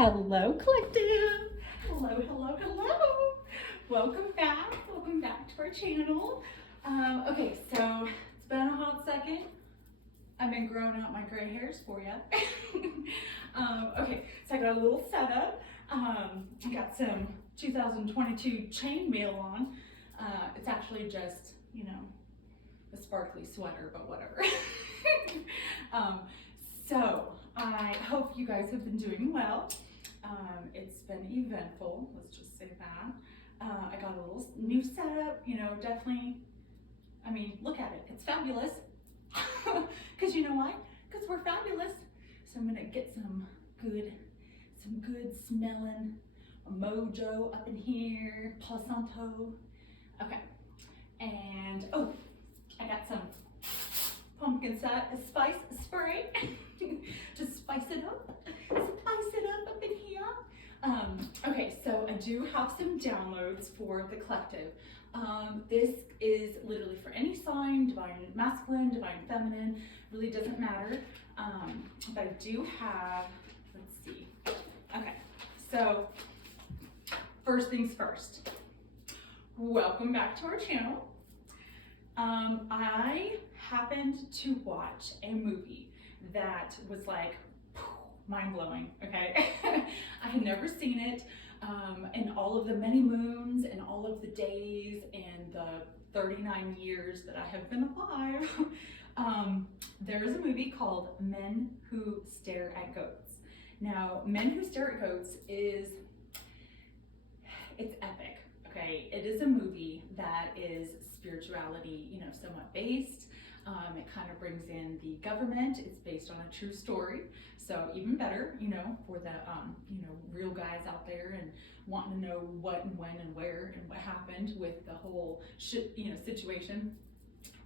Hello, collective. Hello. Welcome back to our channel. Okay, so it's been a hot second. I've been growing out my gray hairs for you. Okay, so I got a little setup. I got some 2022 chainmail on. It's actually just, a sparkly sweater, but whatever. So I hope you guys have been doing well. It's been eventful, let's just say that. I got a little new setup, definitely, look at it, it's fabulous. Because you know why? Because we're fabulous. So I'm gonna get some good smelling mojo up in here, Palo Santo. Okay, and I got some pumpkin spice spray to spice it up in here. Okay, so I do have some downloads for the collective. This is literally for any sign, divine masculine, divine feminine, really doesn't matter. But I do have, let's see. Okay, so first things first, welcome back to our channel. I happened to watch a movie that was like mind-blowing, okay? I had never seen it, and all of the many moons and all of the days and the 39 years that I have been alive. There is a movie called Men Who Stare at Goats. Now, Men Who Stare at Goats it's epic, okay? It is a movie that is spirituality, somewhat based. It kind of brings in the government. It's based on a true story, so even better, for the real guys out there and wanting to know what and when and where and what happened with the whole situation.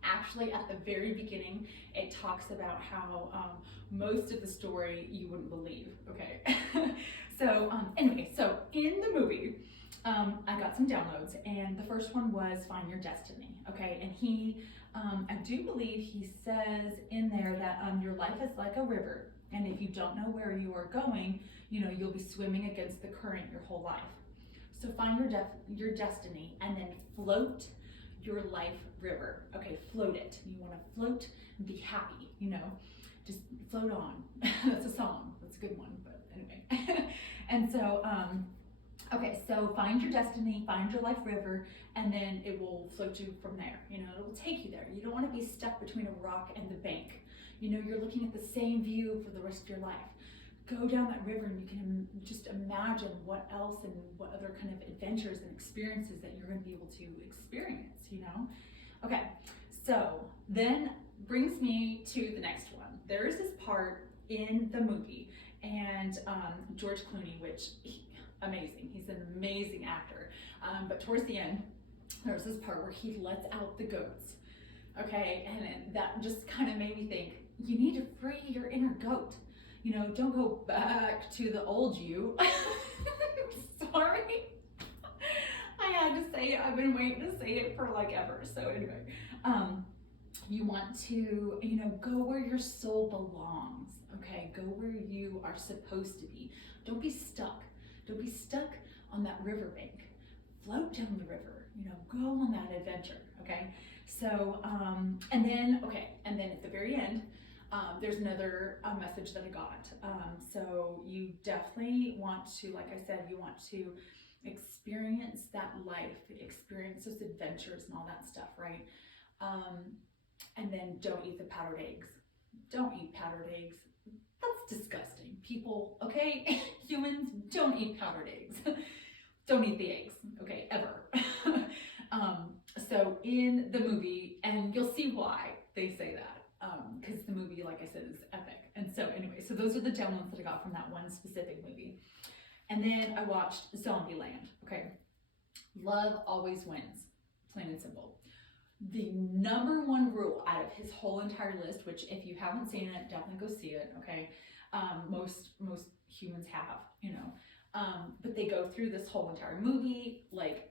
Actually, at the very beginning, it talks about how most of the story you wouldn't believe. Okay, so anyway, so in the movie, I got some downloads, and the first one was Find Your Destiny. Okay, and he, I do believe he says in there that your life is like a river, and if you don't know where you are going, you'll be swimming against the current your whole life. So find your destiny, and then float your life river. Okay, float it. You want to float and be happy, just float on. That's a song. That's a good one, but anyway. And so, okay, so find your destiny, find your life river, and then it will float you from there. It will take you there. You don't want to be stuck between a rock and the bank. You're looking at the same view for the rest of your life. Go down that river and you can just imagine what else and what other kind of adventures and experiences that you're going to be able to experience, Okay, so then brings me to the next one. There is this part in the movie, and George Clooney, amazing. He's an amazing actor. But towards the end, there's this part where he lets out the goats. Okay, and that just kind of made me think, you need to free your inner goat. Don't go back to the old you. Sorry. I had to say it. I've been waiting to say it for like ever. So anyway, you want to, go where your soul belongs. Okay, go where you are supposed to be. Don't be stuck. Don't be stuck on that riverbank. Float down the river, go on that adventure, okay? So, and then at the very end, there's another message that I got. So you definitely want to, like I said, you want to experience that life, experience those adventures and all that stuff, right? And then don't eat the powdered eggs. Don't eat powdered eggs. That's disgusting. People, okay? Humans, don't eat powdered eggs. Don't eat the eggs, okay, ever. So in the movie, and you'll see why they say that, because the movie, like I said, is epic. And so anyway, so those are the downloads that I got from that one specific movie. And then I watched Zombieland, okay? Love always wins, plain and simple. The number one rule out of his whole entire list, which if you haven't seen it, definitely go see it, okay? Most humans have, but they go through this whole entire movie, like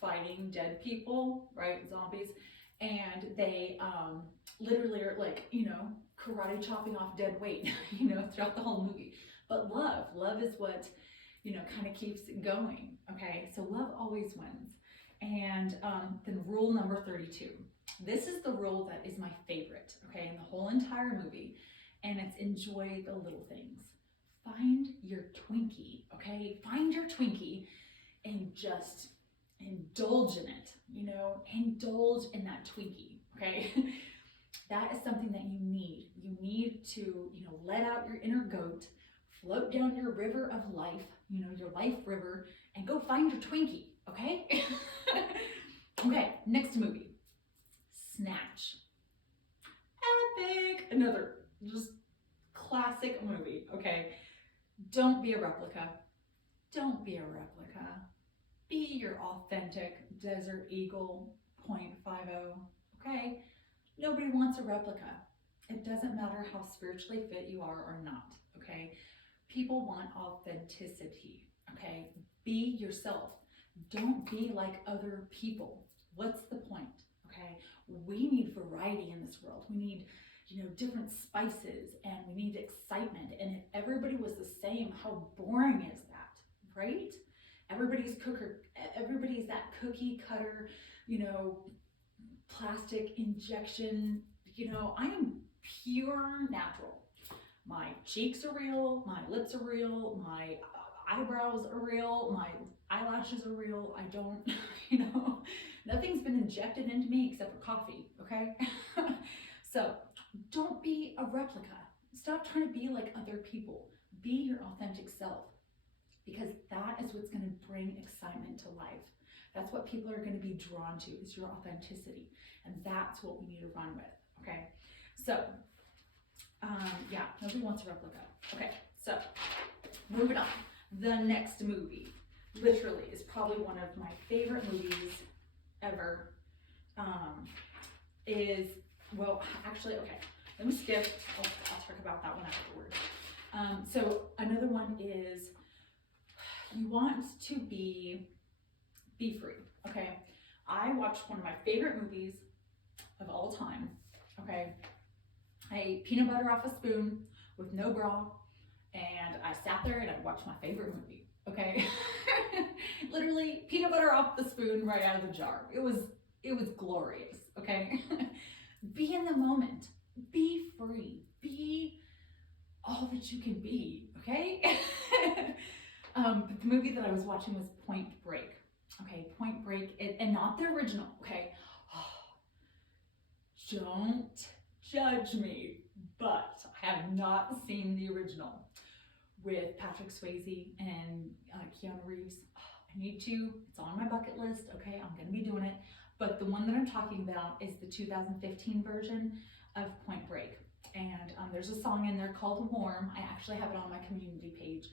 fighting dead people, right, zombies, and they literally are like, karate chopping off dead weight, throughout the whole movie. But love is what, kind of keeps it going. Okay, so love always wins. And then rule number 32. This is the rule that is my favorite, okay, in the whole entire movie. And it's enjoy the little things. Find your Twinkie, okay? Find your Twinkie and just indulge in it, indulge in that Twinkie, okay? That is something that you need. You need to, let out your inner goat, float down your river of life, your life river, and go find your Twinkie, okay? Okay, next movie, Snatch. Epic! Another just classic movie, okay? Don't be a replica. Don't be a replica. Be your authentic Desert Eagle .50, okay? Nobody wants a replica. It doesn't matter how spiritually fit you are or not, okay? People want authenticity, okay? Be yourself. Don't be like other people. What's the point, okay? We need variety in this world. We need, different spices, and we need excitement. And if everybody was the same, how boring is that, right? Everybody's that cookie cutter, plastic injection. I am pure natural. My cheeks are real, my lips are real, my eyebrows are real, my eyelashes are real. I don't, nothing's been injected into me except for coffee, okay? So don't be a replica. Stop trying to be like other people. Be your authentic self, because that is what's going to bring excitement to life. That's what people are going to be drawn to, is your authenticity. And that's what we need to run with, okay? So, yeah, nobody wants a replica. Okay, so moving on. The next movie, literally, is probably one of my favorite movies ever. Actually, okay, let me skip. I'll talk about that one afterwards. So another one is, you want to be free, okay? I watched one of my favorite movies of all time, okay? I ate peanut butter off a spoon with no bra, and I sat there and I watched my favorite movie, okay? Literally, peanut butter off the spoon right out of the jar. It was glorious, okay? Be in the moment. Be free. Be all that you can be, okay? But the movie that I was watching was Point Break. Okay, Point Break, and not the original, okay? Don't judge me, but I have not seen the original with Patrick Swayze and Keanu Reeves. I need to. It's on my bucket list, okay? I'm gonna be doing it. But the one that I'm talking about is the 2015 version of Point Break. And there's a song in there called Warm. I actually have it on my community page.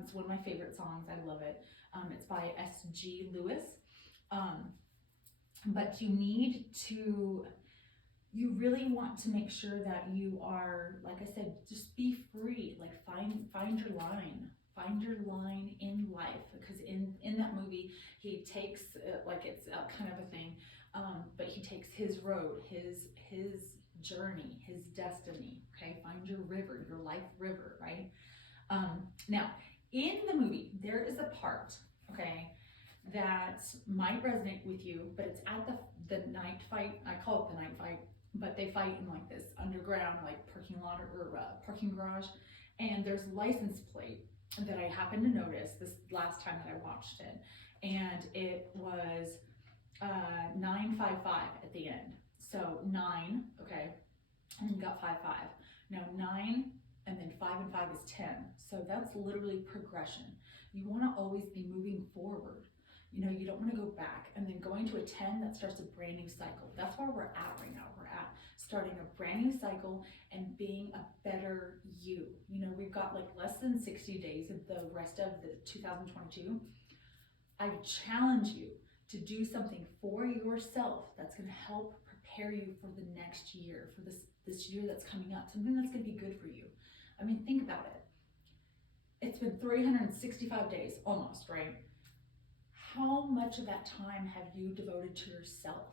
It's one of my favorite songs. I love it. It's by S.G. Lewis. But you really want to make sure that you are, like I said, just be free. Like find your line. Find your line in life. Because in that movie, he takes, it's kind of a thing, but he takes his road, his journey, his destiny, okay? Find your river, your life river, right? Now, in the movie, there is a part, okay, that might resonate with you, but it's at the night fight. I call it the night fight, but they fight in like this underground, like parking lot or parking garage, and there's a license plate that I happened to notice this last time that I watched it, and it was 955 at the end. So 9, okay, and you got 55. Now 9 and then 5 and 5 is 10. So that's literally progression. You want to always be moving forward. You don't want to go back, and then going to a 10, that starts a brand new cycle. That's where we're at right now. We're at starting a brand new cycle and being a better you. We've got like less than 60 days of the rest of the 2022. I challenge you to do something for yourself that's going to help prepare you for the next year, for this year that's coming up, something that's going to be good for you. I mean, think about it. It's been 365 days almost, right? How much of that time have you devoted to yourself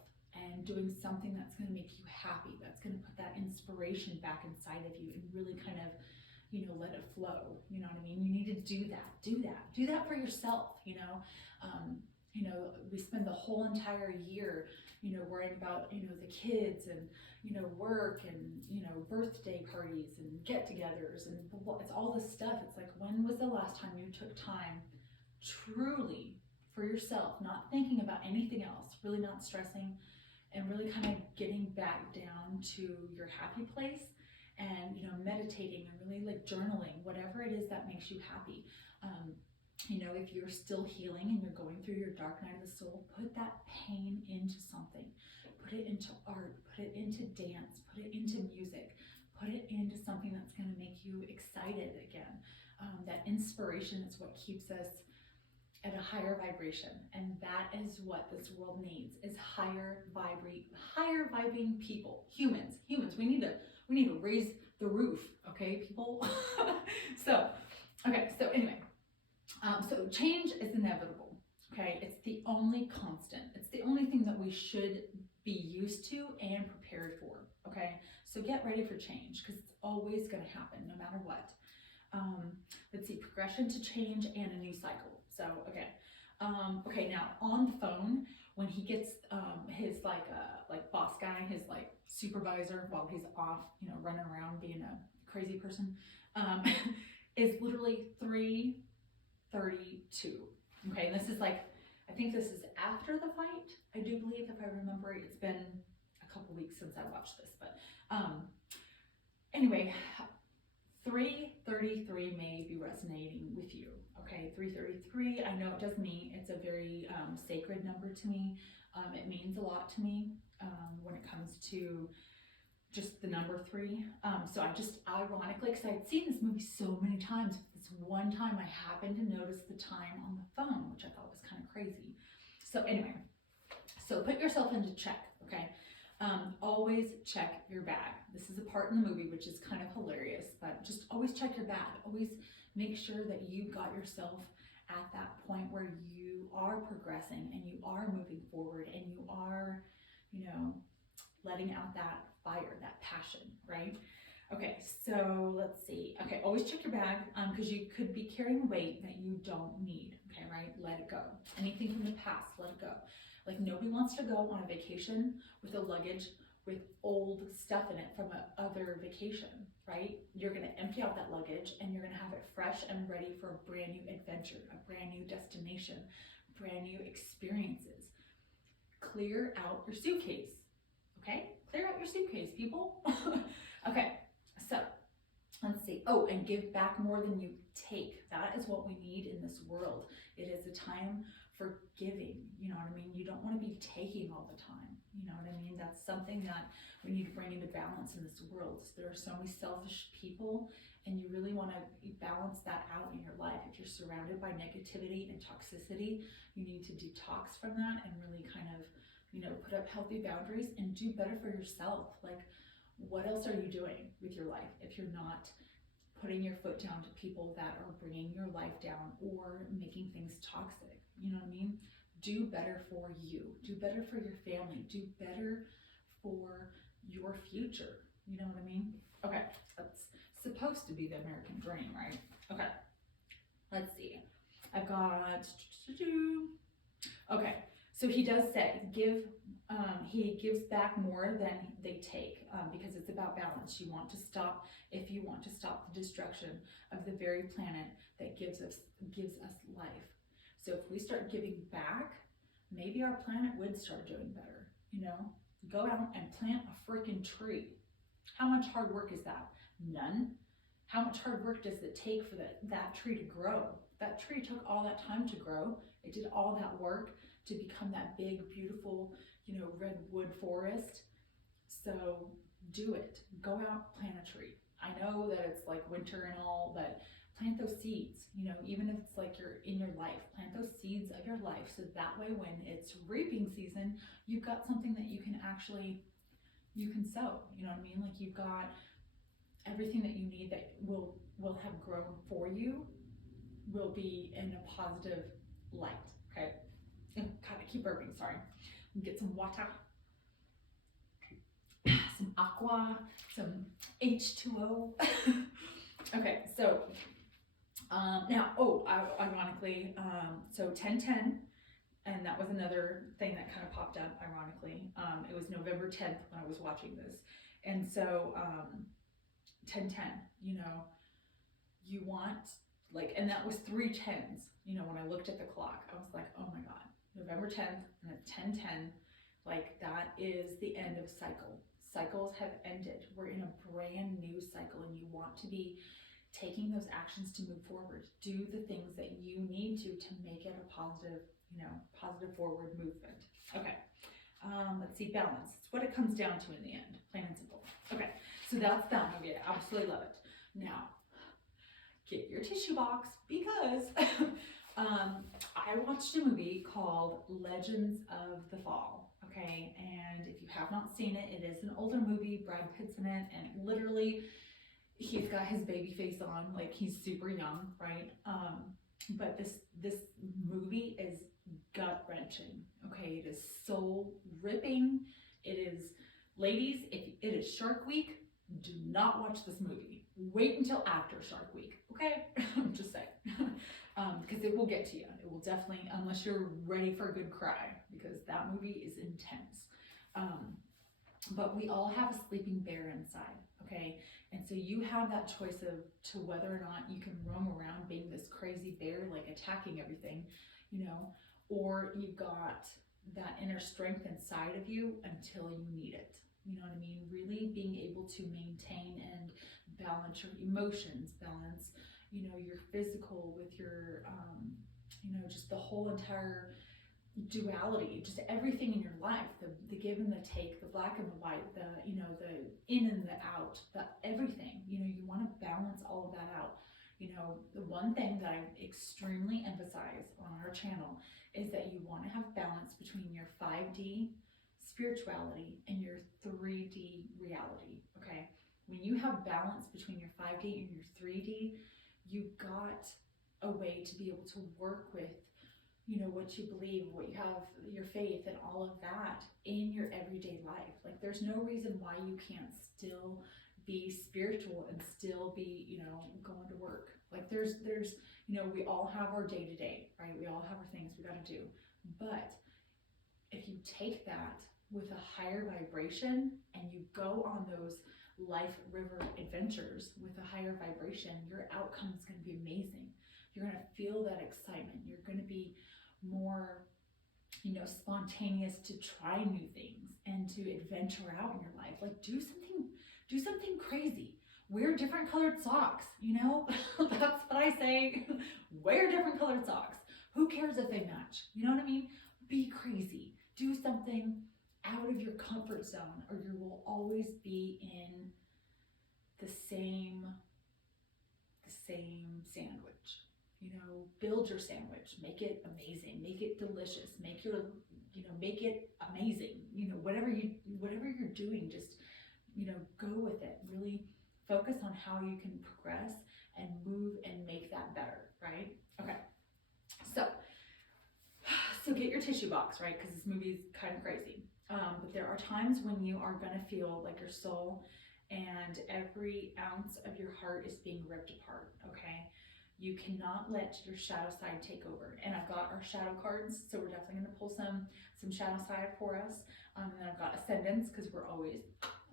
and doing something that's going to make you happy, that's going to put that inspiration back inside of you and really kind of, you know, let it flow. You know what I mean? You need to do that for yourself. You know, we spend the whole entire year, you know, worrying about, you know, the kids and, you know, work and, you know, birthday parties and get-togethers and it's all this stuff. It's like, when was the last time you took time truly for yourself, not thinking about anything else, really not stressing, and really kind of getting back down to your happy place and, you know, meditating and really like journaling, whatever it is that makes you happy. You know, if you're still healing and you're going through your dark night of the soul, put that pain into something. Put it into art, put it into dance, put it into music, put it into something that's going to make you excited again. That inspiration is what keeps us at a higher vibration, and that is what this world needs, is higher vibing people, humans. We need to raise the roof, okay, people? So anyway, so change is inevitable, okay? It's the only constant. It's the only thing that we should be used to and prepared for, okay? So get ready for change, because it's always going to happen no matter what. Let's see, progression to change and a new cycle. So, okay, now on the phone, when he gets his like boss guy, his like supervisor, while he's off, you know, running around being a crazy person, is literally 3:32. Okay, and this is like, I think this is after the fight. I do believe, if I remember, it's been a couple weeks since I watched this, but anyway, 3:33 may be resonating with you. Okay, 3:33, I know it does me. It's a very sacred number to me. It means a lot to me when it comes to just the number 3. So I just ironically, because I had seen this movie so many times, this one time I happened to notice the time on the phone, which I thought was kind of crazy. So anyway, so put yourself into check, okay? Always check your bag. This is a part in the movie which is kind of hilarious, but just always check your bag. Always make sure that you got yourself at that point where you are progressing and you are moving forward and you are, you know, letting out that fire, that passion, right? Okay, so let's see. Okay, always check your bag because you could be carrying weight that you don't need, okay, right? Let it go. Anything from the past, let it go. Like, nobody wants to go on a vacation with a luggage with old stuff in it from a other vacation, right? You're gonna empty out that luggage and you're gonna have it fresh and ready for a brand new adventure, a brand new destination, brand new experiences. Clear out your suitcase, okay? Clear out your suitcase, people. Okay, so let's see. Oh, and give back more than you take. That is what we need in this world. It is a time for giving, you know what I mean? You don't want to be taking all the time, you know what I mean? That's something that we need to bring into balance in this world. There are so many selfish people, and you really want to balance that out in your life. If you're surrounded by negativity and toxicity, you need to detox from that and really kind of, you know, put up healthy boundaries and do better for yourself. Like, what else are you doing with your life if you're not putting your foot down to people that are bringing your life down or making things toxic? You know what I mean? Do better for you. Do better for your family. Do better for your future. You know what I mean? Okay, that's supposed to be the American dream, right? Okay, let's see. I've got, okay, so he does say, he gives back more than they take because it's about balance. You want to stop, if you want to stop the destruction of the very planet that gives us life. So if we start giving back, maybe our planet would start doing better, you know? Go out and plant a freaking tree. How much hard work is that? None. How much hard work does it take for that tree to grow? That tree took all that time to grow. It did all that work to become that big, beautiful, you know, redwood forest. So do it. Go out, plant a tree. I know that it's like winter and all, but plant those seeds, you know, even if it's like you're in your life, plant those seeds of your life. So that way, when it's reaping season, you've got something that you can actually, you can sow, you know what I mean? Like, you've got everything that you need that will have grown for you, will be in a positive light, okay? God, I keep burping, sorry. Get some water. some aqua, some H2O. Okay, so now, ironically, so 10/10, and that was another thing that kind of popped up, ironically. It was November 10th when I was watching this. And so 10/10, you know, you want, like, and that was 3 10s. You know, when I looked at the clock, I was like, oh my God, November 10th, and it's 10/10. Like, that is the end of a cycle. Cycles have ended. We're in a brand new cycle, and you want to be taking those actions to move forward. Do the things that you need to make it a positive, you know, positive forward movement. Okay, let's see, balance. It's what it comes down to in the end, plain and simple. Okay, so that's that movie. I absolutely love it. Now, get your tissue box, because I watched a movie called Legends of the Fall. Okay, and if you have not seen it, it is an older movie. Brad Pitt's in it, and literally, he's got his baby face on, like he's super young, right? But this movie is gut wrenching. Okay, it is soul ripping. It is, ladies, if it is Shark Week, do not watch this movie. Wait until after Shark Week. Okay, I'm just saying, because it will get to you. It will definitely, unless you're ready for a good cry, because that movie is intense. But we all have a sleeping bear inside. Okay, and so you have that choice of to whether or not you can roam around being this crazy bear, like attacking everything, you know, or you've got that inner strength inside of you until you need it. You know what I mean? Really being able to maintain and balance your emotions, balance, you know, your physical with your, you know, just the whole entire duality, just everything in your life, the give and the take, the black and the white, the, you know, the in and the out, the everything, you know, you want to balance all of that out. You know, the one thing that I extremely emphasize on our channel is that you want to have balance between your 5D spirituality and your 3D reality. Okay, when you have balance between your 5D and your 3D, you've got a way to be able to work with, you know, what you believe, what you have, your faith, and all of that in your everyday life. Like, there's no reason why you can't still be spiritual and still be, you know, going to work. Like, there's, you know, we all have our day to day, right? We all have our things we got to do. But if you take that with a higher vibration and you go on those life river adventures with a higher vibration, your outcome is going to be amazing. You're going to feel that excitement. You're going to be more, you know, spontaneous to try new things and to adventure out in your life. Like, do something crazy. Wear different colored socks, you know? That's what I say. Wear different colored socks. Who cares if they match? You know what I mean? Be crazy. Do something out of your comfort zone, or you will always be in the same sandwich. You know, build your sandwich, make it amazing, make it delicious, make your, you know, make it amazing. You know, whatever you're doing, just, you know, go with it. Really focus on how you can progress and move and make that better, right? Okay. So get your tissue box, right? Because this movie is kind of crazy. But there are times when you are gonna feel like your soul and every ounce of your heart is being ripped apart, okay? You cannot let your shadow side take over. And I've got our shadow cards, so we're definitely gonna pull some shadow side for us. And then I've got ascendants, because we're always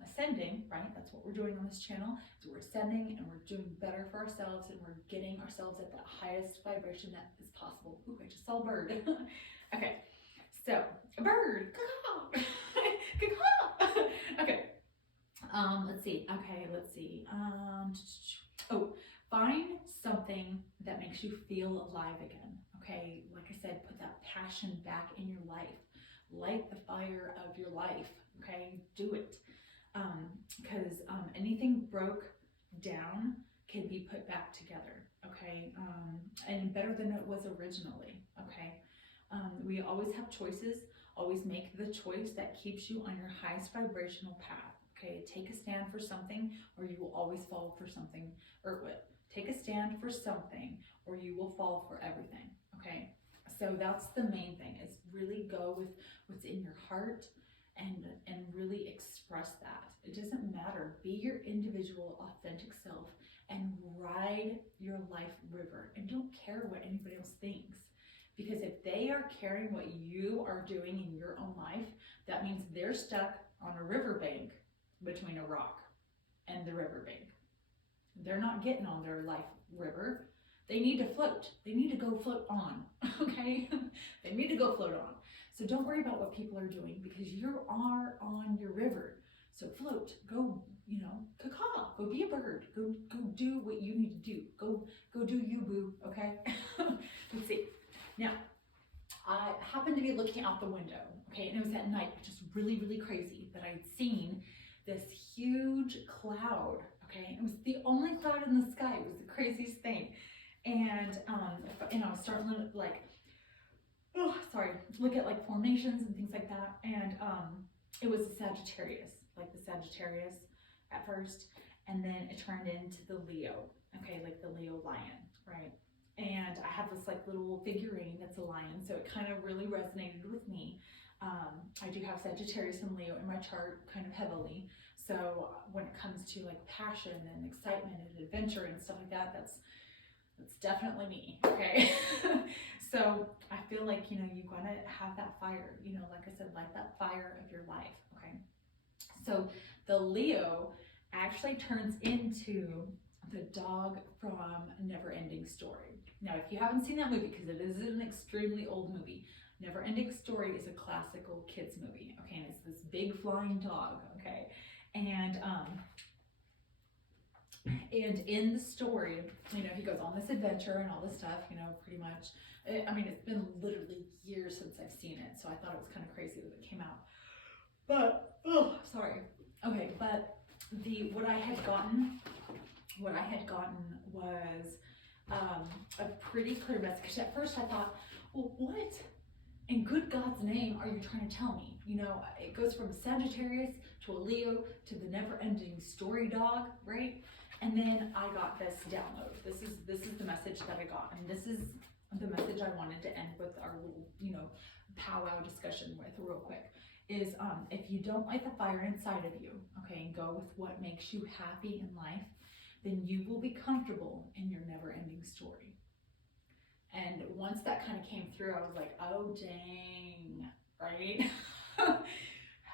ascending, right? That's what we're doing on this channel. So we're ascending and we're doing better for ourselves, and we're getting ourselves at the highest vibration that is possible. Ooh, I just saw a bird. Okay, so a bird. Okay. Let's see. Okay, let's see. Find something that makes you feel alive again. Okay, like I said, put that passion back in your life. Light the fire of your life. Okay, do it. Because anything broke down can be put back together. Okay, and better than it was originally. Okay, we always have choices. Always make the choice that keeps you on your highest vibrational path. Okay, take a stand for something, or you will always fall for something, or what? Take a stand for something, or you will fall for everything. Okay, so that's the main thing, is really go with what's in your heart and really express that. It doesn't matter. Be your individual, authentic self and ride your life river, and don't care what anybody else thinks. Because if they are caring what you are doing in your own life, that means they're stuck on a riverbank between a rock and the riverbank. They're not getting on their life river. They need to float. They need to go float on, okay? They need to go float on. So don't worry about what people are doing, because you are on your river. So float, go, caw, go be a bird. Go do what you need to do. Go do you, boo, okay? Let's see. Now, I happened to be looking out the window, okay, and it was at night, which is really, really crazy, but I'd seen this huge cloud, okay, and it was the only cloud in the sky. It was the craziest thing. And I was starting to look at like formations and things like that, and it was a Sagittarius, like the Sagittarius at first, and then it turned into the Leo, okay, like the Leo lion, right? And I have this like little figurine that's a lion, so it kind of really resonated with me. I do have Sagittarius and Leo in my chart kind of heavily, so when it comes to like passion and excitement and adventure and stuff like that, that's definitely me, okay? So I feel like, you gotta have that fire, like I said, light that fire of your life, okay? So the Leo actually turns into the dog from Never Ending Story. Now, if you haven't seen that movie, because it is an extremely old movie, Never Ending Story is a classical kids movie, okay? And it's this big flying dog, okay? And in the story, he goes on this adventure and all this stuff, pretty much. I mean, it's been literally years since I've seen it, so I thought it was kind of crazy that it came out. But, sorry. Okay, but what I had gotten was a pretty clear message. At first I thought, well, what in good God's name are you trying to tell me? It goes from Sagittarius to a Leo to the never-ending story dog, right? And then I got this download. This is the message that I got, and this is the message I wanted to end with our little, powwow discussion with real quick. Is if you don't light the fire inside of you, okay, and go with what makes you happy in life, then you will be comfortable in your never-ending story. And once that kind of came through, I was like, oh dang, right?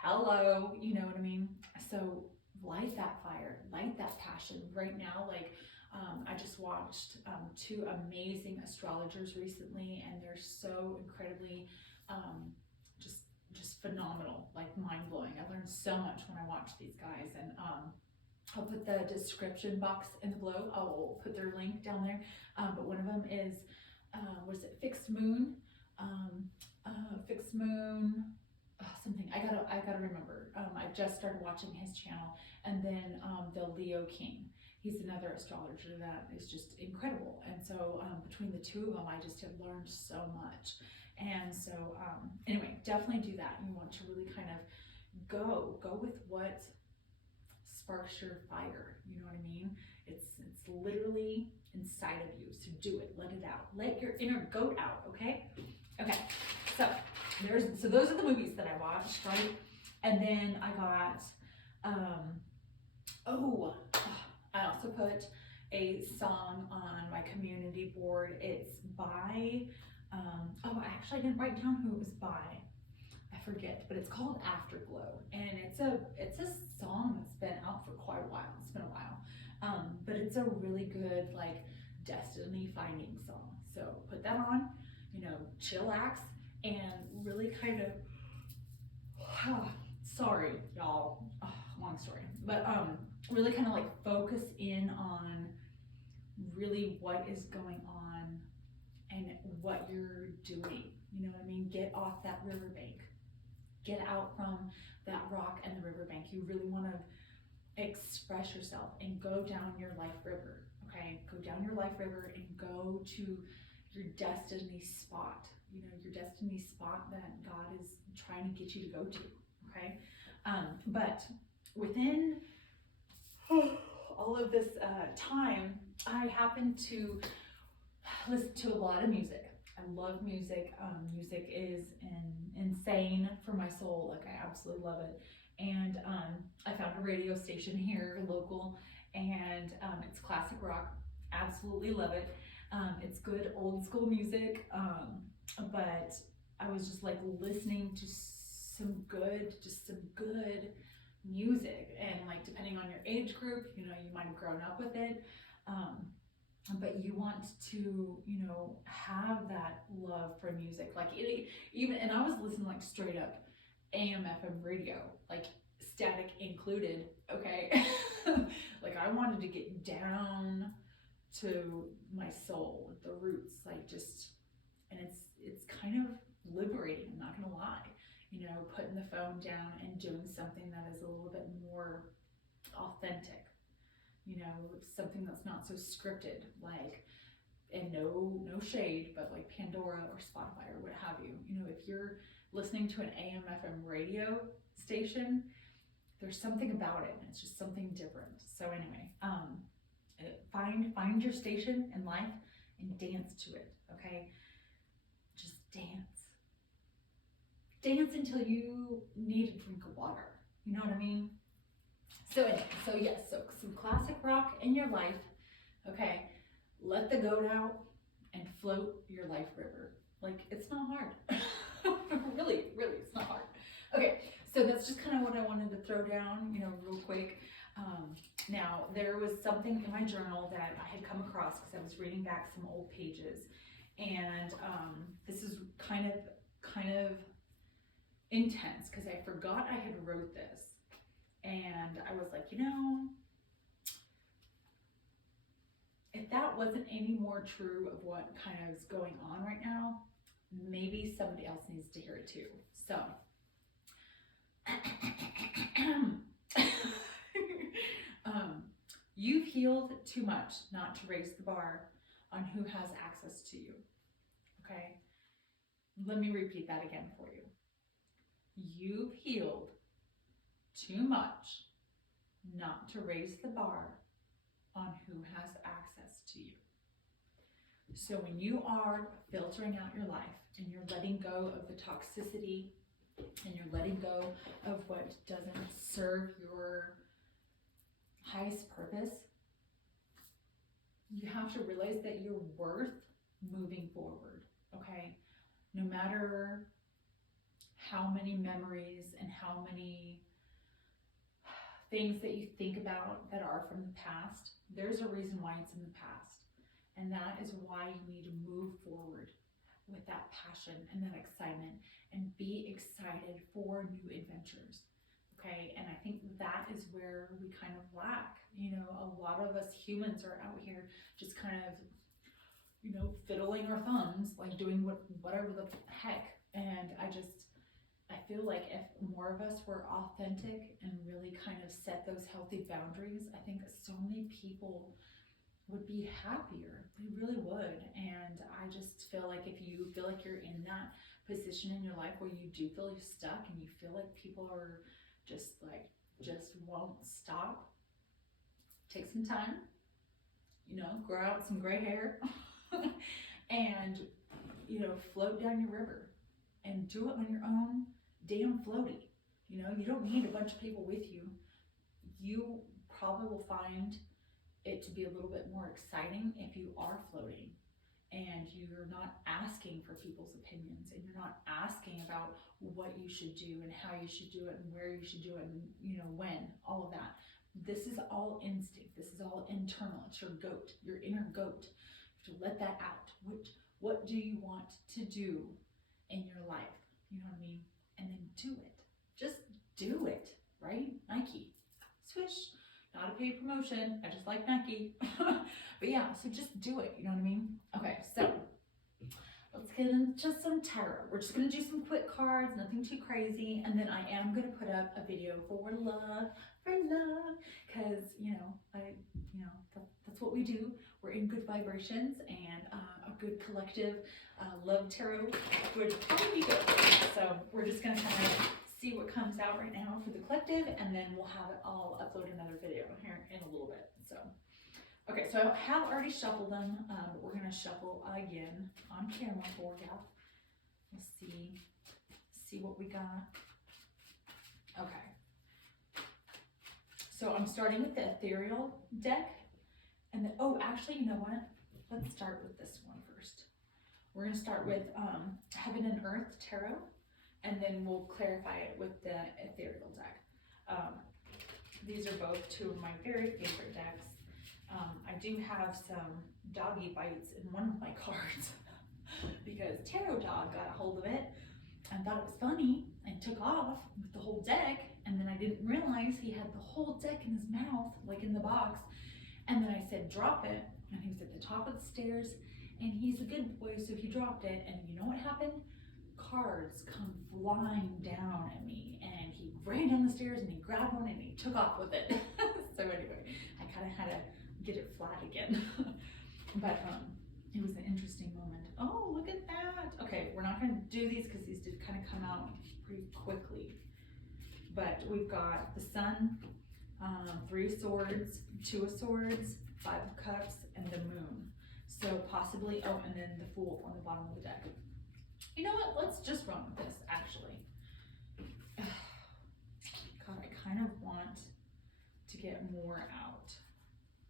Hello, you know what I mean? So light that fire, light that passion. Right now, like I just watched 2 amazing astrologers recently, and they're so incredibly just phenomenal, like mind-blowing. I learned so much when I watched these guys, and I'll put the description box in the below. I'll put their link down there. But one of them is was it Fixed Moon? Fixed Moon, something. I gotta remember. I just started watching his channel, and then the Leo King. He's another astrologer that is just incredible. And so between the 2 of them, I just have learned so much. And so anyway, definitely do that. You want to really kind of go with what sparks your fire. You know what I mean? It's literally inside of you. So do it. Let it out. Let your inner goat out. Okay. So those are the movies that I watched, right? And then I got I also put a song on my community board. It's by I actually didn't write down who it was by. I forget, but it's called Afterglow, and it's a song that's been out for quite a while. It's been a while, but it's a really good like destiny finding song. So put that on, chillax, and really kind of sorry y'all, long story, but really kind of like focus in on really what is going on and what you're doing. You know what I mean? Get off that riverbank. Get out from that rock and the riverbank. You really want to express yourself and go down your life river, okay? Go down your life river and go to your destiny spot, your destiny spot that God is trying to get you to go to, okay? But within all of this time, I happened to listen to a lot of music. I love music. Music is insane for my soul. Like, I absolutely love it. And I found a radio station here, local, and it's classic rock. Absolutely love it. It's good old school music, but I was just like listening to some good music. And like, depending on your age group, you know, you might have grown up with it. But you want to, you know, have that love for music. Like, even, and I was listening like straight up AM FM radio, like static included, okay? Like, I wanted to get down to my soul, the roots, like, just, and it's kind of liberating, I'm not gonna lie, you know, putting the phone down and doing something that is a little bit more authentic, you know, something that's not so scripted, like, and no shade, but like Pandora or Spotify or what have you. You know, if you're listening to an AM FM radio station, there's something about it, and it's just something different. So anyway, find your station in life and dance to it, okay? Just dance. Dance until you need a drink of water. You know what I mean? So anyway, so yes, so some classic rock in your life, okay? Let the goat out and float your life river. Like, it's not hard. really, it's not hard. Okay, so that's just kind of what I wanted to throw down, you know, real quick. Now, there was something in my journal that I had come across because I was reading back some old pages, and this is kind of intense because I forgot I had wrote this, and I was like, you know, if that wasn't any more true of what kind of is going on right now, maybe somebody else needs to hear it too. So, you've healed too much not to raise the bar on who has access to you, okay? Let me repeat that again for you. You've healed too much not to raise the bar on who has access to you. So when you are filtering out your life and you're letting go of the toxicity and you're letting go of what doesn't serve your highest purpose, you have to realize that you're worth moving forward, okay? No matter how many memories and how many things that you think about that are from the past, there's a reason why it's in the past. And that is why you need to move forward with that passion and that excitement and be excited for new adventures. Okay, and I think that is where we kind of lack. You know, a lot of us humans are out here just kind of, you know, fiddling our thumbs, like doing whatever the heck. And I feel like if more of us were authentic and really kind of set those healthy boundaries, I think so many people would be happier. They really would. And I just feel like if you feel like you're in that position in your life where you do feel you're stuck and you feel like people are just won't stop, take some time, you know, grow out some gray hair and, you know, float down your river and do it on your own damn floaty. You know, you don't need a bunch of people with you. You probably will find it to be a little bit more exciting if you are floating and you're not asking for people's opinions and you're not asking about what you should do and how you should do it and where you should do it and, you know, when, all of that. This is all instinct. This is all internal. It's your goat, your inner goat. You have to let that out. What do you want to do in your life? You know what I mean? And then do it. Just do it, right? Nike. Swish. Not a paid promotion. I just like Nike. But yeah, so just do it. You know what I mean? Okay, so let's get into some tarot. We're just going to do some quick cards, nothing too crazy. And then I am going to put up a video for love, because, you know, that's what we do. We're in good vibrations, and a good collective love tarot would probably be good. So we're just going to kind of see what comes out right now for the collective, and then we'll have it all upload another video here in a little bit. So, Okay, so I have already shuffled them, but we're gonna shuffle again on camera for you. Let's see what we got. Okay. So I'm starting with the ethereal deck, and then, oh, actually, you know what? Let's start with this one first. We're gonna start with Heaven and Earth Tarot, and then we'll clarify it with the ethereal deck. These are both two of my very favorite decks. I do have some doggy bites in one of my cards because Tarot Dog got a hold of it and thought it was funny and took off with the whole deck, and then I didn't realize he had the whole deck in his mouth, like in the box, and then I said drop it, and he was at the top of the stairs, and he's a good boy, so he dropped it, and you know what happened? Cards come flying down at me, and he ran down the stairs and he grabbed one and he took off with it. So anyway, I kind of had to get it flat again. But it was an interesting moment. Oh, look at that. Okay, we're not going to do these because these did kind of come out pretty quickly. But we've got the Sun, 3 of Swords, 2 of Swords, 5 of Cups, and the Moon. So possibly, oh, and then the Fool on the bottom of the deck. You know what? Let's just run with this, actually. God, I kind of want to get more out.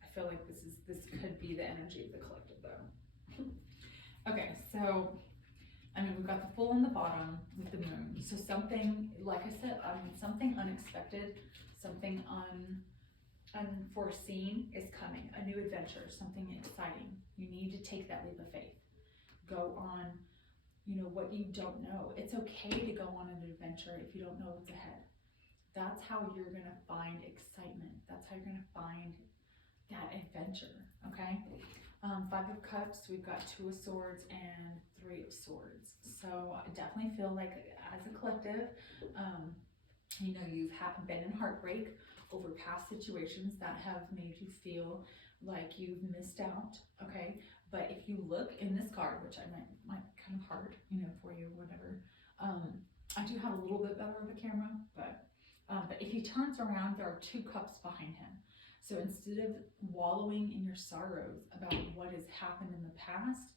I feel like this could be the energy of the collective, though. Okay, so I mean, we've got the Fool on the bottom with the Moon. So something, like I said, something unexpected, something unforeseen is coming. A new adventure, something exciting. You need to take that leap of faith. Go on, you know, what you don't know. It's okay to go on an adventure if you don't know what's ahead. That's how you're gonna find excitement. That's how you're gonna find that adventure, okay? 5 of Cups, we've got 2 of Swords and 3 of Swords. So I definitely feel like as a collective, you know, you've been in heartbreak over past situations that have made you feel like you've missed out, okay? But if you look in this card, which I might kind of hard, you know, for you, whatever. I do have a little bit better of a camera, but if he turns around, there are 2 cups behind him. So instead of wallowing in your sorrows about what has happened in the past,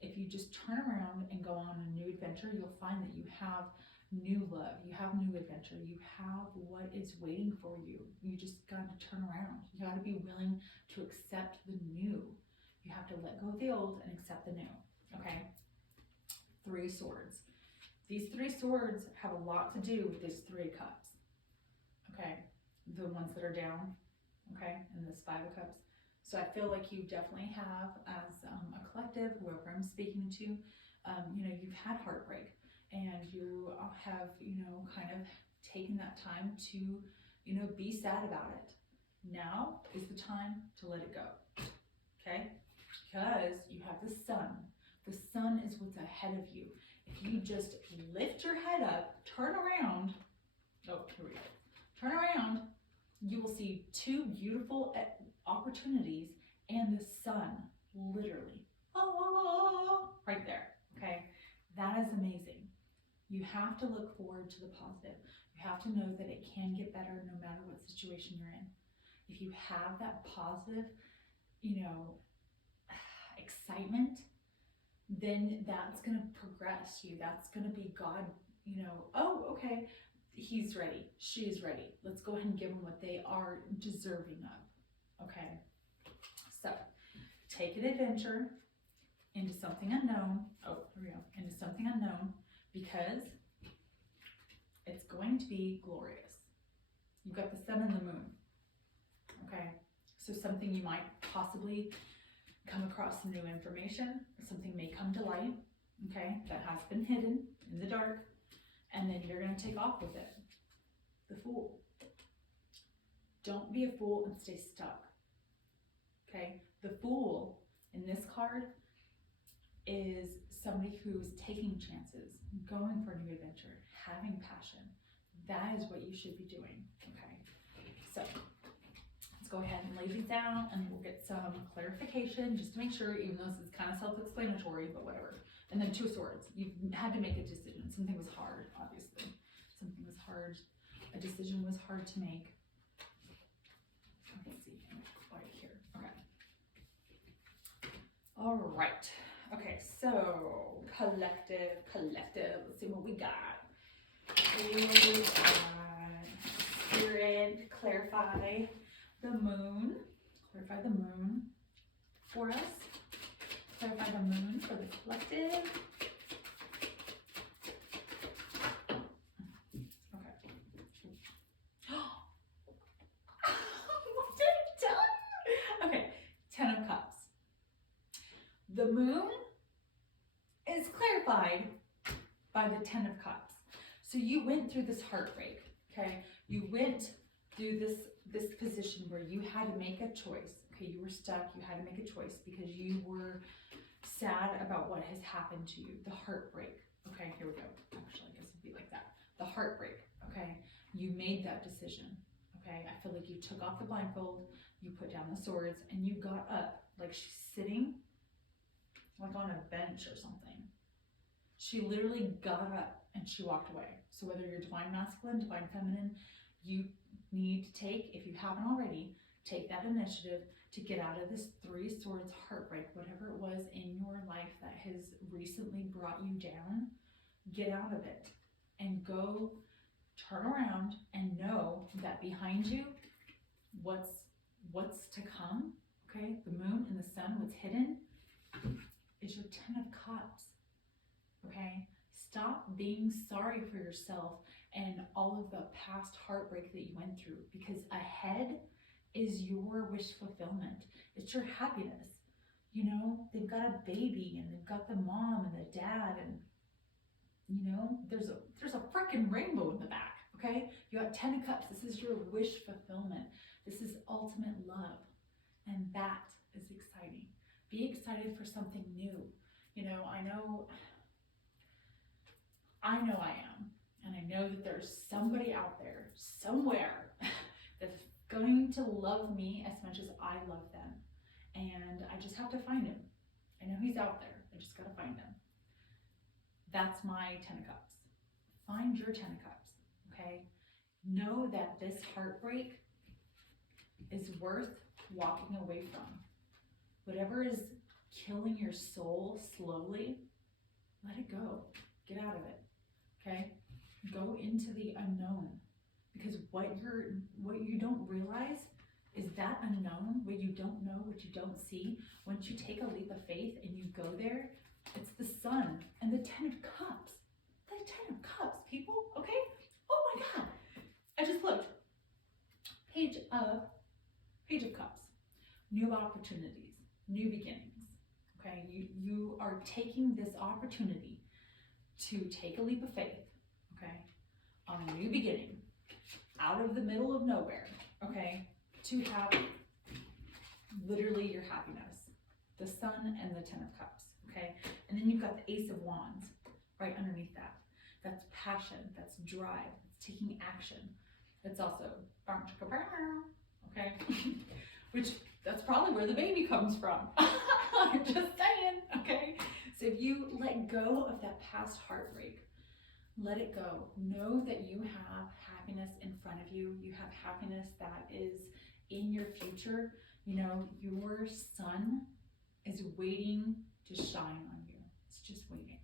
if you just turn around and go on a new adventure, you'll find that you have new love, you have new adventure, you have what is waiting for you. You just got to turn around. You got to be willing to accept the new. You have to let go of the old and accept the new, okay? 3 swords. These 3 swords have a lot to do with these 3 cups, okay? The ones that are down, okay, and this 5 of cups. So I feel like you definitely have, as a collective, whoever I'm speaking to, you know, you've had heartbreak, and you have, you know, kind of taken that time to, you know, be sad about it. Now is the time to let it go, okay? Because you have the sun. The sun is what's ahead of you. If you just lift your head up, turn around, oh, here we go, turn around, you will see 2 beautiful opportunities and the sun, literally, right there, okay? That is amazing. You have to look forward to the positive. You have to know that it can get better no matter what situation you're in. If you have that positive, you know, excitement, then that's going to progress you. That's going to be God, you know, oh, okay, he's ready, she's ready. Let's go ahead and give them what they are deserving of, okay? So, take an adventure into something unknown. Oh, here we go, into something unknown, because it's going to be glorious. You've got the sun and the moon, okay? So something you might possibly come across some new information, something may come to light, okay, that has been hidden in the dark, and then you're going to take off with it. The Fool. Don't be a fool and stay stuck, okay? The Fool in this card is somebody who's taking chances, going for a new adventure, having passion. That is what you should be doing, okay? So let's go ahead and lay these down, and we'll get some clarification just to make sure, even though this is kind of self-explanatory, but whatever. And then 2 swords. You had to make a decision. Something was hard, obviously. Something was hard. A decision was hard to make. Let's see, right here. Okay. All right. Okay, so collective. Let's see what we got. Spirit, clarify the moon. Clarify the moon for us. Clarify the moon for the collective. Okay. What did I tell you? Okay, 10 of Cups. The moon is clarified by the 10 of Cups. So you went through this heartbreak, okay? You went through this position where you had to make a choice, okay? You were stuck, you had to make a choice because you were sad about what has happened to you, the heartbreak. Okay, here we go. Actually, I guess it'd be like that. The heartbreak, okay? You made that decision, okay? I feel like you took off the blindfold, you put down the swords, and you got up, like she's sitting like on a bench or something. She literally got up and she walked away. So whether you're divine masculine, divine feminine, you need to take, if you haven't already, take that initiative to get out of this 3 swords heartbreak, whatever it was in your life that has recently brought you down. Get out of it and go turn around and know that behind you, what's to come, okay? The moon and the sun, what's hidden is your 10 of Cups, okay? Stop being sorry for yourself and all of the past heartbreak that you went through, because ahead is your wish fulfillment. It's your happiness. You know, they've got a baby and they've got the mom and the dad, and you know, there's a freaking rainbow in the back, okay? You got 10 of Cups. This is your wish fulfillment. This is ultimate love, and that is exciting. Be excited for something new. You know, I know I am, and I know that there's somebody out there, somewhere, that's going to love me as much as I love them, and I just have to find him. I know he's out there. I just gotta find him. That's my 10 of Cups. Find your 10 of Cups, okay? Know that this heartbreak is worth walking away from. Whatever is killing your soul slowly, let it go. Get out of it, okay? Go into the unknown, because what you don't realize is that unknown, what you don't know, what you don't see. Once you take a leap of faith and you go there, it's the sun and the 10 of Cups. The 10 of Cups, people, okay? Oh my God. I just looked. Page of Cups. New opportunities, new beginnings, okay? You are taking this opportunity to take a leap of faith, okay? On a new beginning, out of the middle of nowhere, okay? To have literally your happiness, the sun and the 10 of Cups, okay? And then you've got the Ace of Wands right underneath that. That's passion, that's drive, that's taking action. It's also, okay? Which, that's probably where the baby comes from. I'm just saying, okay? So if you let go of that past heartbreak, let it go. Know that you have happiness in front of you. You have happiness that is in your future. You know, your sun is waiting to shine on you. It's just waiting.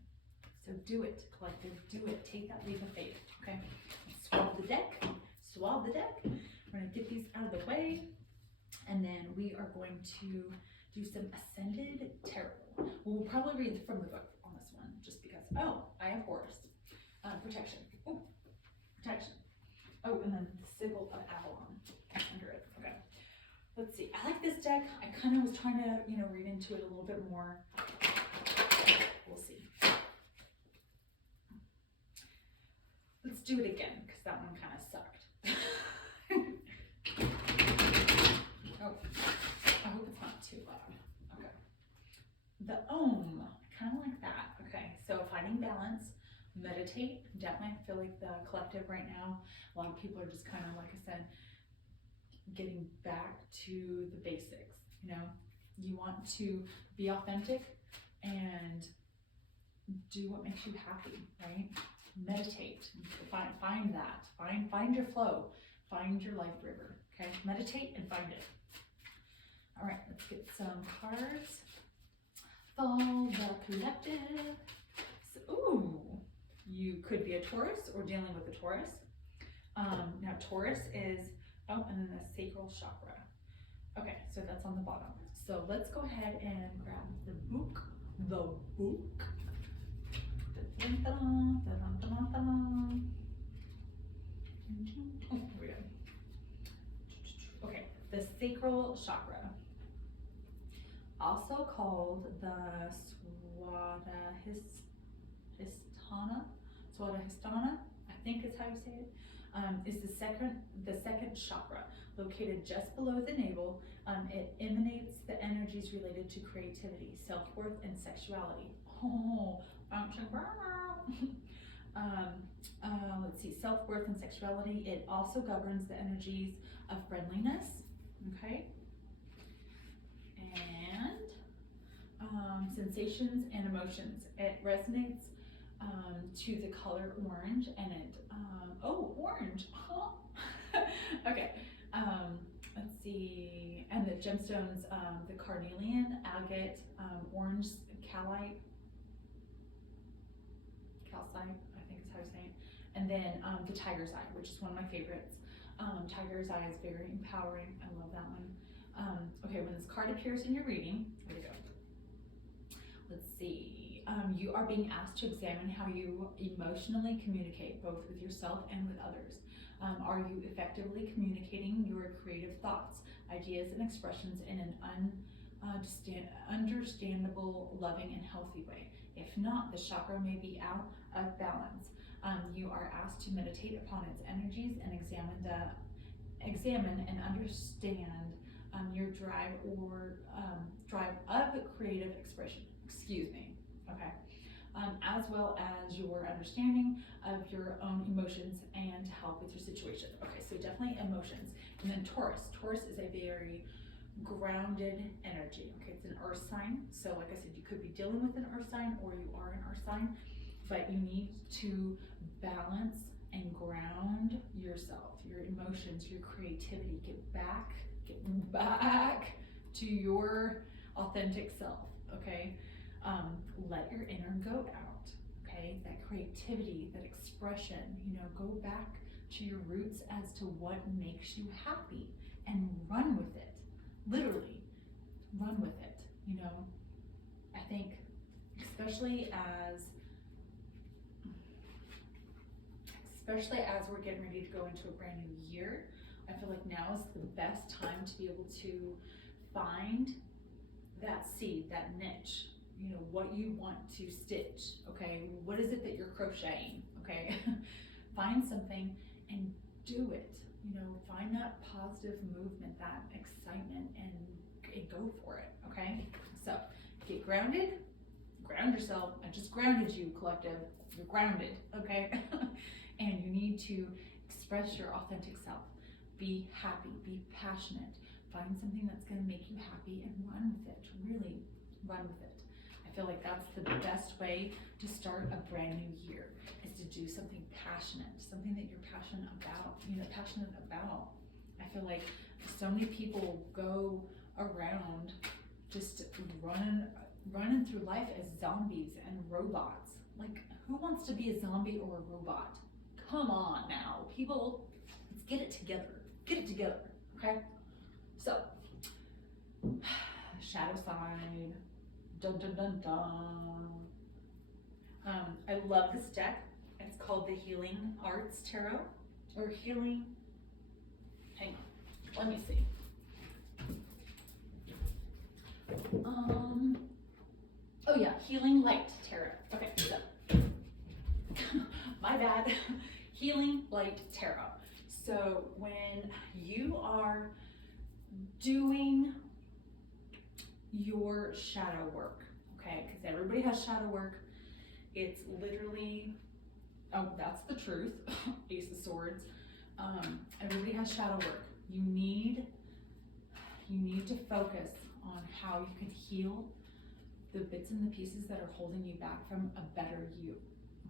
So do it, collective, do it. Take that leap of faith, okay? Swab the deck, swab the deck. We're gonna get these out of the way, and then we are going to do some Ascended Tarot. We'll probably read from the book on this one, just because, oh, I have Horus. Protection. Oh, protection. Oh, and then the Sibyl of Avalon under it. Okay. Let's see. I like this deck. I kind of was trying to, you know, read into it a little bit more. We'll see. Let's do it again, because that one kind of sucked. Oh, I hope it's not too loud. Okay. The Om. I kind of like that. Okay. So finding balance. Meditate. Definitely feel like the collective right now, a lot of people are just kind of, like I said, getting back to the basics. You know, you want to be authentic and do what makes you happy, right? Meditate. Find that. Find your flow. Find your life river. Okay? Meditate and find it. All right, let's get some cards. For the collective. So, ooh, you could be a Taurus or dealing with a Taurus. Now Taurus is, oh, and then the sacral chakra. Okay, so that's on the bottom. So let's go ahead and grab the book. The book. Oh, here we go. Okay, the sacral chakra, also called the Swadhisthana, I think is how you say it, is the second chakra, located just below the navel. It emanates the energies related to creativity, self-worth, and sexuality. Oh, let's see, self-worth and sexuality. It also governs the energies of friendliness, okay, and sensations and emotions. It resonates to the color orange, and it, oh, orange, huh? Okay, let's see, and the gemstones, the carnelian, agate, orange, calcite, I think is how you say it, and then the tiger's eye, which is one of my favorites. Tiger's eye is very empowering. I love that one. Okay, when this card appears in your reading, here we go. Let's see. You are being asked to examine how you emotionally communicate, both with yourself and with others. Are you effectively communicating your creative thoughts, ideas, and expressions in an understandable, loving, and healthy way? If not, the chakra may be out of balance. You are asked to meditate upon its energies and examine and understand your drive of creative expression. Excuse me. Okay. As well as your understanding of your own emotions and to help with your situation. Okay, so definitely emotions. And then Taurus. Taurus is a very grounded energy. Okay, it's an earth sign. So like I said, you could be dealing with an earth sign or you are an earth sign, but you need to balance and ground yourself, your emotions, your creativity. Get back to your authentic self, okay? Let your inner goat out, okay? That creativity, that expression, go back to your roots as to what makes you happy and run with it. Literally, run with it, I think, especially as we're getting ready to go into a brand new year, I feel like now is the best time to be able to find that seed, that niche, what you want to stitch, okay? What is it that you're crocheting, okay? Find something and do it, find that positive movement, that excitement, and go for it, okay? So get grounded, ground yourself. I just grounded you, collective. You're grounded, okay? And you need to express your authentic self. Be happy, be passionate. Find something that's going to make you happy and run with it. Really run with it. I feel like that's the best way to start a brand new year, is to do something passionate, something that you're passionate about, I feel like so many people go around just running through life as zombies and robots. Like, who wants to be a zombie or a robot? Come on now, people, let's get it together. Get it together, okay? So, shadow sign, dun dun dun dun. I love this deck. It's called the Healing Arts Tarot, or Healing, hang on, let me see. Oh yeah, Healing Light Tarot. Okay, so, my bad. Healing Light Tarot. So when you are doing your shadow work, okay, because everybody has shadow work, it's literally, oh, that's the truth, Ace of Swords. Everybody has shadow work. You need to focus on how you can heal the bits and the pieces that are holding you back from a better you,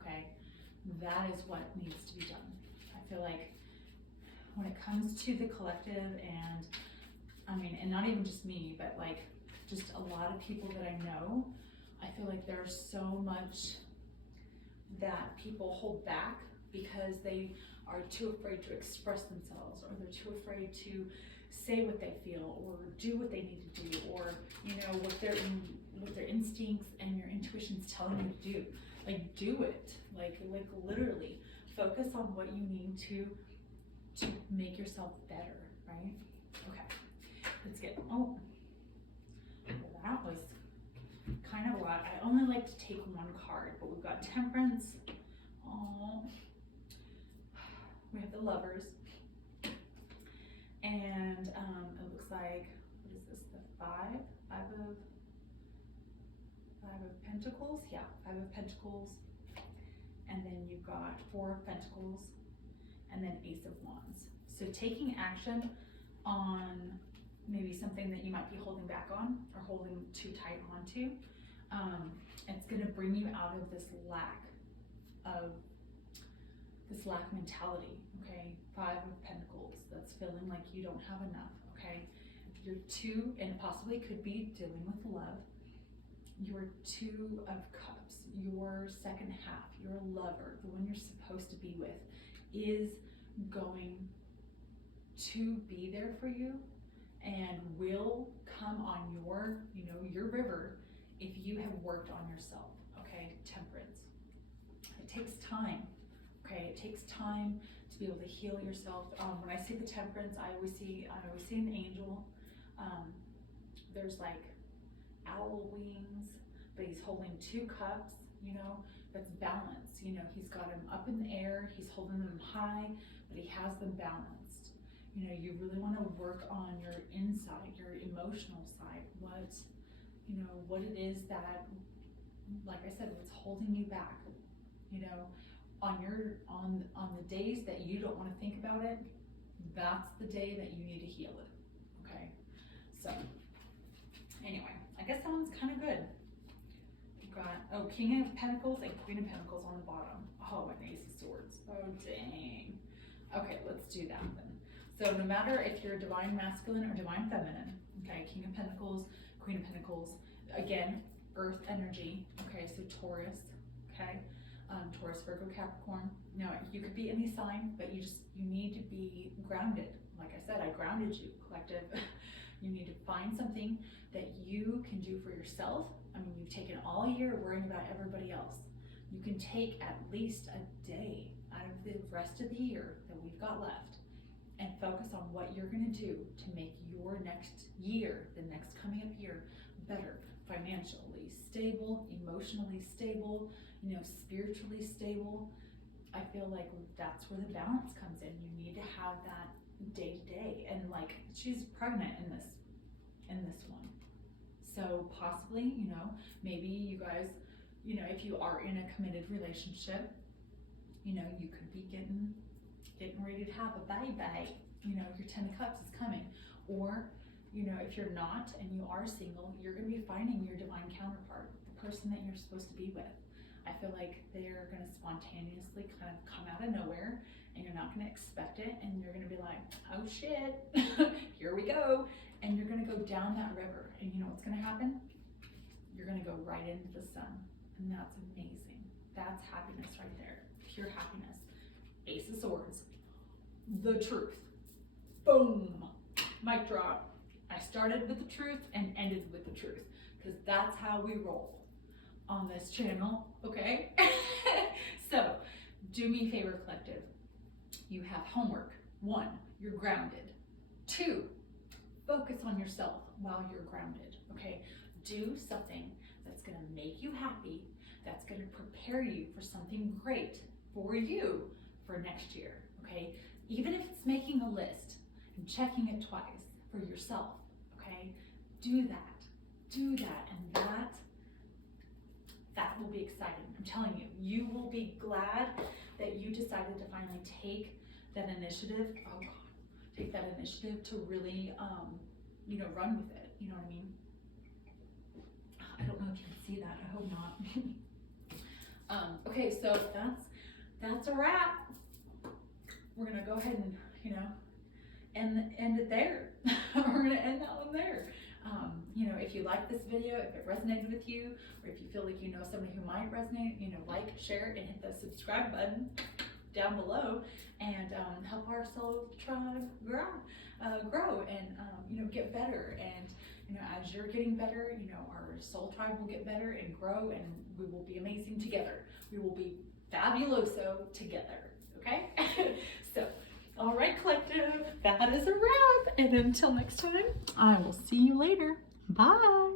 okay? That is what needs to be done. I feel like when it comes to the collective, and not even just me, but like just a lot of people that I know, like there's so much that people hold back because they are too afraid to express themselves, or they're too afraid to say what they feel or do what they need to do, or what their instincts and your intuition's telling you to do. Like, do it. Like literally focus on what you need to make yourself better, right? Okay, let's get, well, that was kind of a lot. I only like to take one card, but we've got Temperance. Oh, we have the Lovers, and it looks like, what is this, the five of Pentacles? Yeah, Five of Pentacles, and then you've got Four of Pentacles, and then Ace of Wands. So taking action on maybe something that you might be holding back on or holding too tight onto, it's going to bring you out of this lack mentality. Okay, Five of Pentacles, that's feeling like you don't have enough. Okay, your Two, and possibly could be dealing with love, your Two of Cups, your second half, your lover, the one you're supposed to be with, is going to be there for you and will come on your river if you have worked on yourself. Okay, Temperance. It takes time. Okay, it takes time to be able to heal yourself. When I see the Temperance, I always see an angel. There's like owl wings, but he's holding two cups. That's balance. He's got them up in the air. He's holding them high, but he has them balanced. You really want to work on your inside, your emotional side. What it is that, like I said, what's holding you back. On the days that you don't want to think about it, that's the day that you need to heal it. Okay. So anyway, I guess that one's kind of good. We've got King of Pentacles and Queen of Pentacles on the bottom. Oh, and Ace of Swords. Oh dang. Okay, let's do that then. So no matter if you're Divine Masculine or Divine Feminine, okay, King of Pentacles, Queen of Pentacles, again, Earth energy, okay, so Taurus, okay, Taurus, Virgo, Capricorn. Now, you could be any sign, but you need to be grounded. Like I said, I grounded you, collective. You need to find something that you can do for yourself. I mean, you've taken all year worrying about everybody else. You can take at least a day out of the rest of the year that we've got left and focus on what you're going to do to make your next year, the next coming up year, better, financially stable, emotionally stable, spiritually stable. I feel like that's where the balance comes in. You need to have that day to day, and like, she's pregnant in this one, so possibly, maybe you guys, if you are in a committed relationship, you could be getting ready to have a baby. Your 10 of Cups is coming. Or if you're not and you are single, you're going to be finding your divine counterpart, the person that you're supposed to be with. I feel like they're going to spontaneously kind of come out of nowhere, and you're not going to expect it, and you're going to be like, oh shit, here we go, and you're going to go down that river, and you know what's going to happen? You're going to go right into the sun, and that's amazing. That's happiness right there, pure happiness. Ace of Swords, the truth. Boom, mic drop. I started with the truth and ended with the truth, because that's how we roll on this channel, okay? So, do me a favor, collective. You have homework. 1, you're grounded. 2, focus on yourself while you're grounded, okay? Do something that's gonna make you happy, that's gonna prepare you for something great for you for next year, okay? Even if it's making a list and checking it twice for yourself, okay? Do that, and that will be exciting. I'm telling you, you will be glad that you decided to finally take that initiative. Oh God, take that initiative to really, run with it. You know what I mean? I don't know if you can see that. I hope not. Okay, so that's a wrap. We're gonna go ahead and, end it there. We're gonna end that one there. you know, if you like this video, if it resonated with you, or if you feel like you know somebody who might resonate, you know, like, share, and hit the subscribe button down below, and help our soul tribe grow and you know, get better. And you know, as you're getting better, you know, our soul tribe will get better and grow, and we will be amazing together. We will be fabuloso together. Okay. So, all right, collective, that is a wrap. And until next time, I will see you later. Bye.